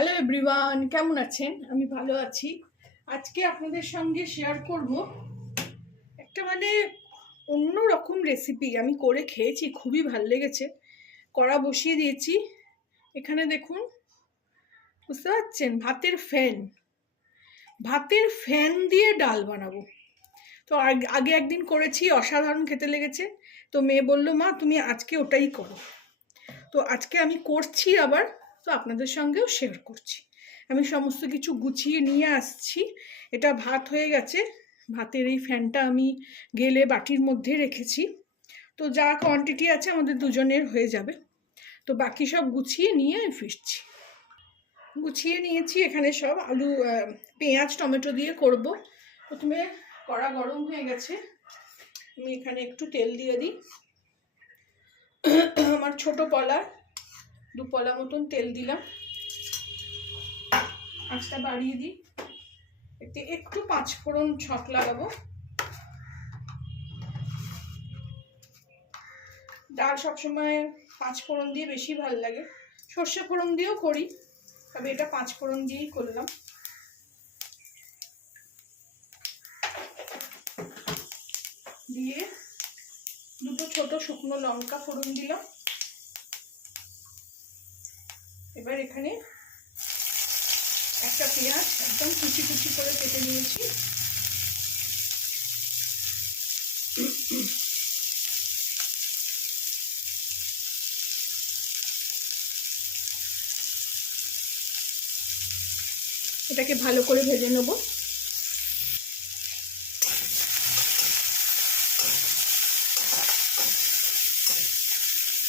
Hello everyone, কেমন আছেন? আমি ভালো আছি। আজকে আপনাদের সঙ্গে শেয়ার করব একটা অন্য রকম রেসিপি। আমি করে খেয়েছি, খুবই ভালো লেগেছে। কড়া বসিয়ে দিয়েছি। এখানে দেখুন, বুঝতে পারছেন, ভাতের ফ্যান দিয়ে ডাল বানাবো। তো আগে একদিন করেছি, অসাধারণ খেতে লেগেছে। তো মেয়ে বললো, মা তুমি আজকে ওটাই করো। তো আজকে আমি করছি আবার, তো আপনাদের সঙ্গেও শেয়ার করছি। আমি সমস্ত কিছু গুছিয়ে নিয়ে আসছি। এটা ভাত হয়ে গেছে। ভাতের এই ফ্যানটা আমি গেলে বাটির মধ্যে রেখেছি। তো যা কোয়ান্টিটি আছে আমাদের দুজনের হয়ে যাবে। তো বাকি সব গুছিয়ে নিয়ে ফিরছি। গুছিয়ে নিয়েছি এখানে সব। আলু, পেঁয়াজ, টমেটো দিয়ে করব। প্রথমে কড়া গরম হয়ে গেছে। আমি এখানে একটু তেল দিয়ে দিই। আমার ছোট পলা, 2 পলা মতন তেল দিলাম। আঁচটা বাড়িয়ে দিই। এতে একটু 5 ফোড়ন ছক লাগাবো। ডাল সবসময় 5 ফোড়ন দিয়ে বেশি ভালো লাগে। সর্ষে ফোড়ন দিয়েও করি, তবে এটা 5 ফোড়ন দিয়েই করলাম। দিয়ে 2টো ছোট শুকনো লঙ্কা ফোড়ন দিলাম। এবার এখানে একটা পেঁয়াজ একদম কুচি কুচি করে কেটে নিয়েছি। এটাকে ভালো করে ভেজে নেব।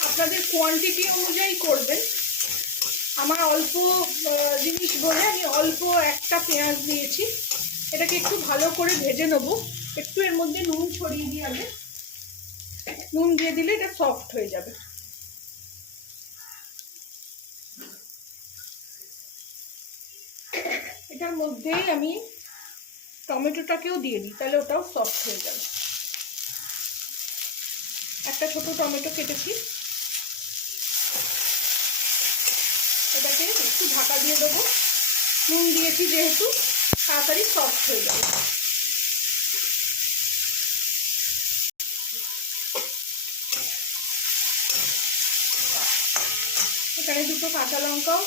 আপনাদের কোয়ান্টিটি অনুযায়ী করবেন। আমার অল্প জিনিস বলে আমি অল্প একটা পেঁয়াজ দিয়েছি। এটাকে একটু ভালো করে ভেজে নেব। একটু এর মধ্যে নুন ছড়িয়ে দিয়ে আগে, নুন দিয়ে দিলে এটা সফট হয়ে যাবে। এটার মধ্যেই আমি টমেটোটাকেও দিয়ে দিই, তাহলে ওটাও সফট হয়ে যাবে। একটা ছোট টমেটো কেটেছি। এটাকে একটু ঢাকা দিয়ে দেবো। নুন দিয়েছি যেহেতু, তাড়াতাড়ি সফট হয়ে যাবে। এখানে 2টো কাঁচা লঙ্কাও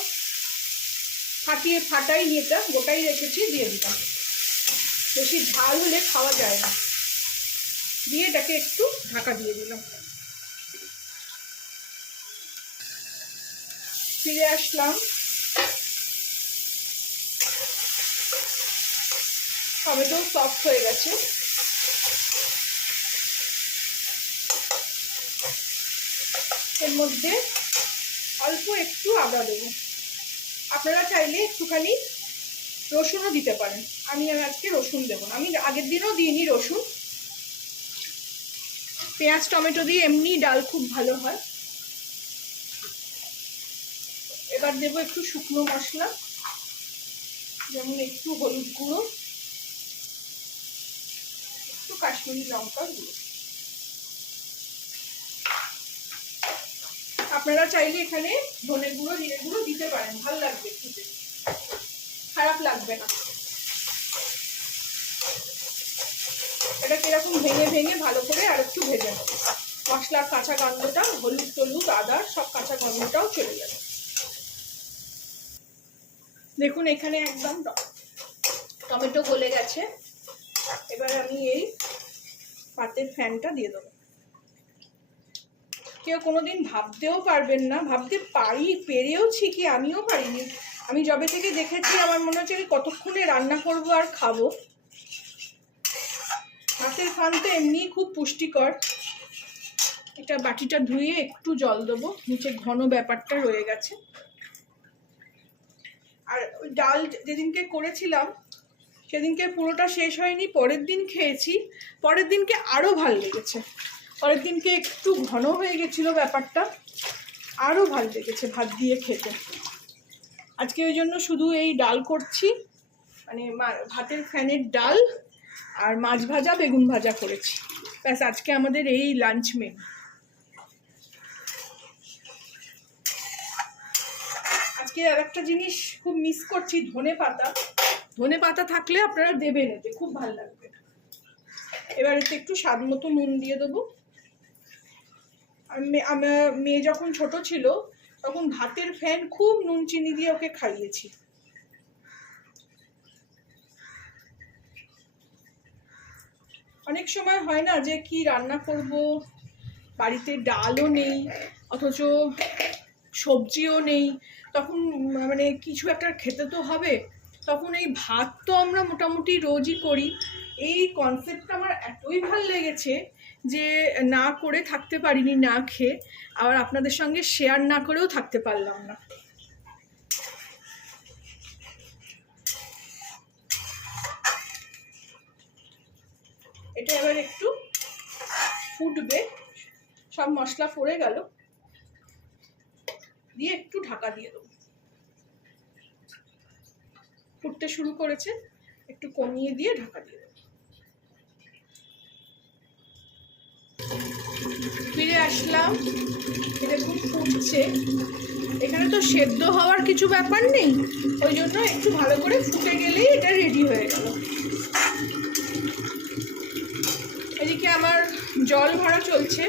ফাটাইনি, এটা গোটাই রেখেছি, দিয়ে দিলাম। বেশি ঝাল হলে খাওয়া যায় না। দিয়ে এটাকে একটু ঢাকা দিয়ে দিলাম। ফিরে আসলাম। টমেটো সফট হয়ে গেছে। এর মধ্যে অল্প একটু আদা দেবো। আপনারা চাইলে একটুখানি রসুনও দিতে পারেন। আমি আজকে রসুন দেবো না। আমি আগের দিনও দিইনি রসুন। পেঁয়াজ টমেটো দিয়ে এমনি ডাল খুব ভালো হয়। এবার দেবো একটু শুকনো মশলা, যেমন একটু হলুদ গুঁড়ো, একটু কাশ্মীরি লঙ্কার গুঁড়ো। আপনারা চাইলে এখানে ধনে গুঁড়ো, জিরে গুঁড়ো দিতে পারেন, ভালো লাগবে খেতে, খারাপ লাগবে না। এটাকে এরকম ভেঙে ভেঙে ভালো করে আর একটু ভেজে নেব। মশলার কাঁচা গন্ধটা, হলুদ টলুদ আদা সব কাঁচা গন্ধটাও চলে যাবে। দেখুন এখানে একদম টমেটো গলে গেছে। এবার আমি এই পাতের ফ্যানটা দিয়ে দেবো। কেউ কোনোদিন ভাবতেও পারবেন না, ভাবতে পেরেওছি কি আমিও পারিনি। আমি যবে থেকে দেখেছি আমার মনে হচ্ছে আমি কতক্ষণে রান্না করব আর খাবো। ভাতের ফ্যান তো এমনি খুব পুষ্টিকর। এটা বাটিটা ধুয়ে একটু জল দেবো, নিচে ঘন ব্যাপারটা রয়ে গেছে। আর ওই ডাল যেদিনকে করেছিলাম সেদিনকে পুরোটা শেষ হয়নি, পরের দিন খেয়েছি। পরের দিনকে আরও ভালো লেগেছে। পরের দিনকে একটু ঘন হয়ে গেছিলো ব্যাপারটা, আরও ভালো লেগেছে ভাত দিয়ে খেতে। আজকে ওই জন্য শুধু এই ডাল করছি, ভাতের ফ্যানের ডাল আর মাছ ভাজা, বেগুন ভাজা করেছি। ব্যাস, আজকে আমাদের এই লাঞ্চ মেনু। আজকে আর একটা জিনিস খুব মিস করছি, ধনে পাতা। ধনে পাতা থাকলে আপনারা দেবেন, এতে খুব ভালো লাগবে। এবার এতে একটু স্বাদ মতো নুন দিয়ে দেবো। আমার মেয়ে যখন ছোট ছিল তখন ভাতের ফ্যান খুব নুন চিনি দিয়ে ওকে খাইয়েছি। অনেক সময় হয় না যে কি রান্না করব, বাড়িতে ডালও নেই অথচ সবজিও নেই, তখন মানে কিছু একটা খেতে তো হবে। তখন এই ভাত তো আমরা মোটামুটি রোজই করি। এই কনসেপ্টটা আমার এতই ভালো লেগেছে যে না করে থাকতে পারিনি, না খেয়ে। আবার আপনাদের সঙ্গে শেয়ার না করেও থাকতে পারলাম না। এটা এবার একটু ফুটবে, সব মশলা পড়ে গেল, দিয়ে একটু ঢাকা দিয়ে দেবো। ফুটতে শুরু করেছে, একটু কমিয়ে দিয়ে ঢাকা দিয়ে দেবো। ফিরে আসলাম, এরকম ফুটছে। এখানে তো সেদ্ধ হওয়ার কিছু ব্যাপার নেই, ওই জন্য একটু ভালো করে ফুটে গেলেই এটা রেডি হয়ে গেল। এদিকে আমার জল ভরা চলছে,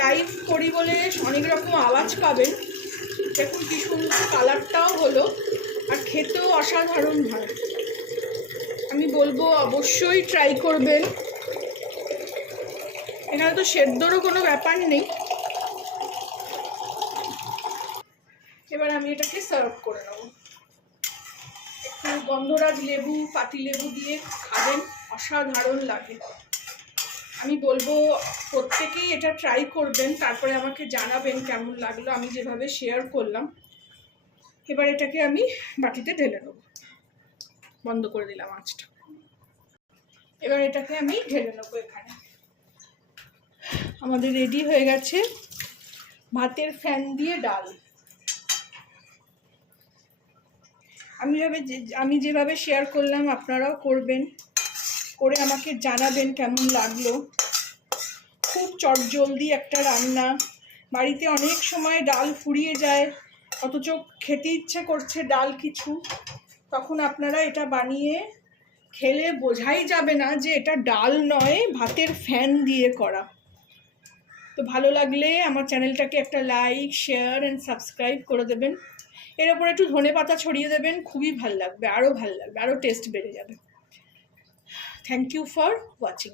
লাইভ করি বলে অনেক রকম আওয়াজ পাবেন। দেখুন কি সুন্দর কালারটাও হলো, আর খেতেও অসাধারণ হয়। আমি বলবো অবশ্যই ট্রাই করবেন। এখানে তো সেদ্ধরও কোনো ব্যাপার নেই। এবার আমি এটাকে সার্ভ করে নেব। একটু গন্ধরাজ লেবু, পাতি লেবু দিয়ে খাবেন, অসাধারণ লাগে। আমি বলবো প্রত্যেকেই এটা ট্রাই করবেন, তারপরে আমাকে জানাবেন কেমন লাগলো আমি যেভাবে শেয়ার করলাম। এবার এটাকে আমি বাটিতে ঢেলে নেব। বন্ধ করে দিলাম আঁচটা। এবার এটাকে আমি ঢেলে নেবো এখানে। আমাদের রেডি হয়ে গেছে ভাতের ফ্যান দিয়ে ডাল। আমি যেভাবে শেয়ার করলাম আপনারাও করবেন, করে আমাকে জানাবেন কেমন লাগলো। খুব চটজলদি একটা রান্না, বাড়িতে অনেক সময় ডাল ফুরিয়ে যায় অথচ খেতে ইচ্ছে করছে ডাল কিছু, তখন আপনারা এটা বানিয়ে খেলে বোঝাই যাবে না যে এটা ডাল নয়, ভাতের ফ্যান দিয়ে করা। তো ভালো লাগলে আমার চ্যানেলটাকে একটা লাইক, শেয়ার অ্যান্ড সাবস্ক্রাইব করে দেবেন। এর ওপর একটু ধনে পাতা ছড়িয়ে দেবেন, খুবই ভালো লাগবে, আরও ভালো লাগবে, আরও টেস্ট বেড়ে যাবে। Thank you for watching.